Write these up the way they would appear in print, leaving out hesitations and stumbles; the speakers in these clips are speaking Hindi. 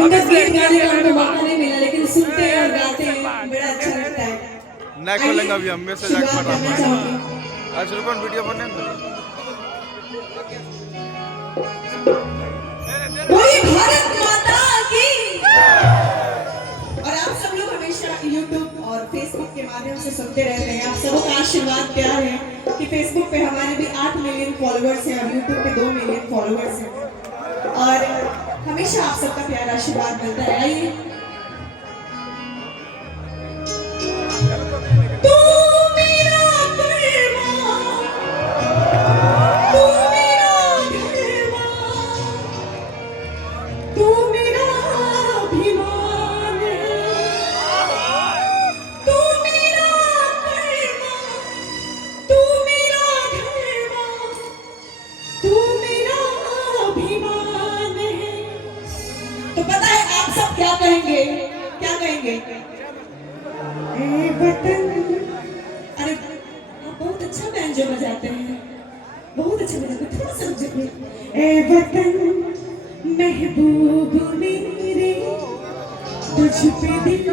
इनका गीत गाने का हमको मौका नहीं मिला, लेकिन सुनते हैं और गाते हैं, बड़ा अच्छा लगता है। नहीं खोलेंगे अभी हम मैसेज आके पढ़ रहा हूँ। चाहूंगी आज रुको वीडियो बनने दो। बोलिए भारत माता की। और आप सब लोग हमेशा YouTube और Facebook के माध्यम से सुनते रहते हैं। आप सबों का आशीर्वाद प्यार है कि Facebook पे हमारे भी 8 मिलियन फॉलोअर्स हैं और YouTube पे 2 मिलियन फॉलोअर्स हैं, और हमेशा आप सबका प्यार आशीर्वाद मिलता है। आइए तो पता है आप सब क्या कहेंगे, क्या कहेंगे? ए वतन, अरे आप बहुत अच्छा बैंजो बजाते हैं, बहुत अच्छा बजाते हैं, थोड़ा सा रुक जाइए। ए वतन महबूब मेरे, तुझ पे दिल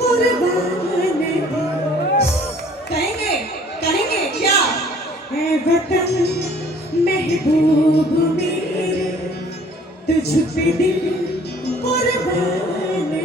कुर्बान है। कहेंगे, कहेंगे क्या? ए वतन महबूब मेरे, तुझ पे दिल कुर्बान है।